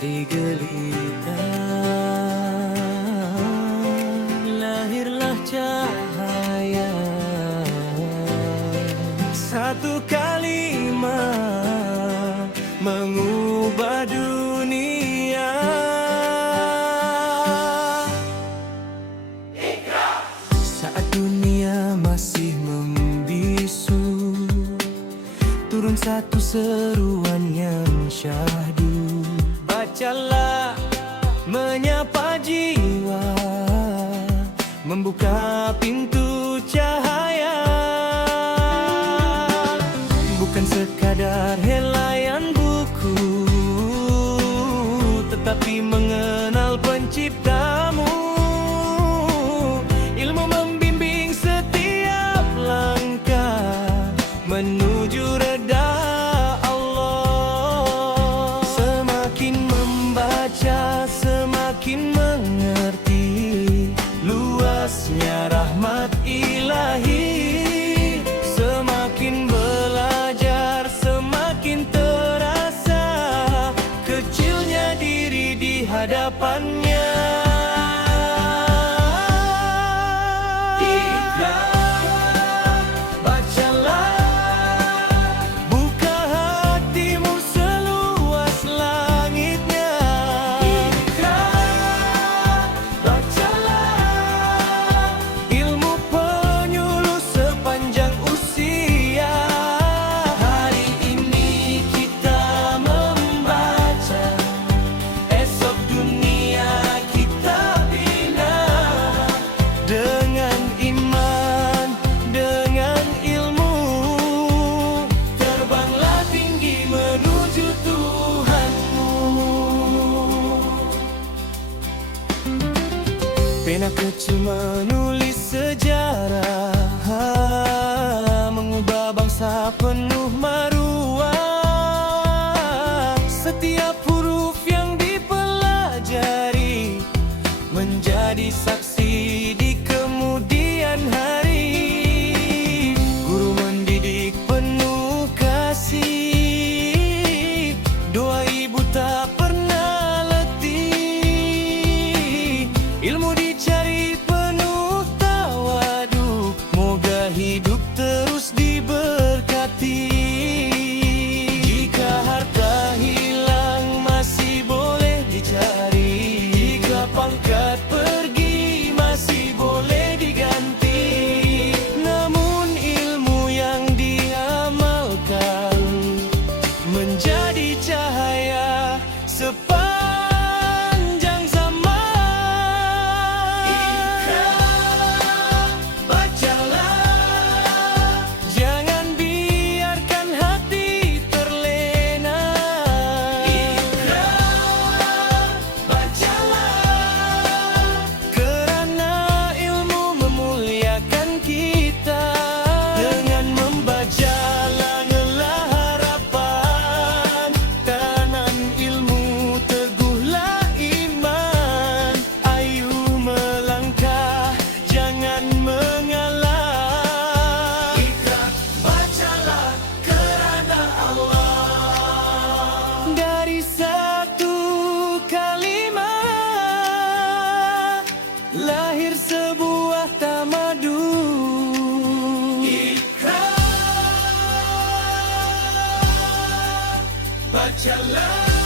Dari gelita lahirlah cahaya. Satu kalimat mengubah dunia. Saat dunia masih membisu, turun satu seruan yang syahdu. Bacalah menyapa jiwa, membuka pintu cahaya. Bukan sekadar helaian buku, tetapi mengenal penciptamu. Ilmu membimbing setiap langkah menuju redha Allah. Semakin membaca, semakin mengerti luasnya rahmat ilahi. Semakin belajar, semakin terasa kecilnya diri di hadapannya. Pena kecil menulis sejarah, mengubah bangsa penuh maruah. Setiap huruf yang dipelajari menjadi saksi di kemudian hari. Guru mendidik penuh kasih, doa ibu tak pernah letih. Ilmu dicari penuh tawaduk, moga hidup terus diberkati. Jika harta hilang masih boleh dicari, jika pangkat pergi masih boleh diganti. Namun ilmu yang diamalkan menjadi cahaya sepanjang zaman. Dari satu kalimat lahir sebuah tamadun. Iqra, bacalah.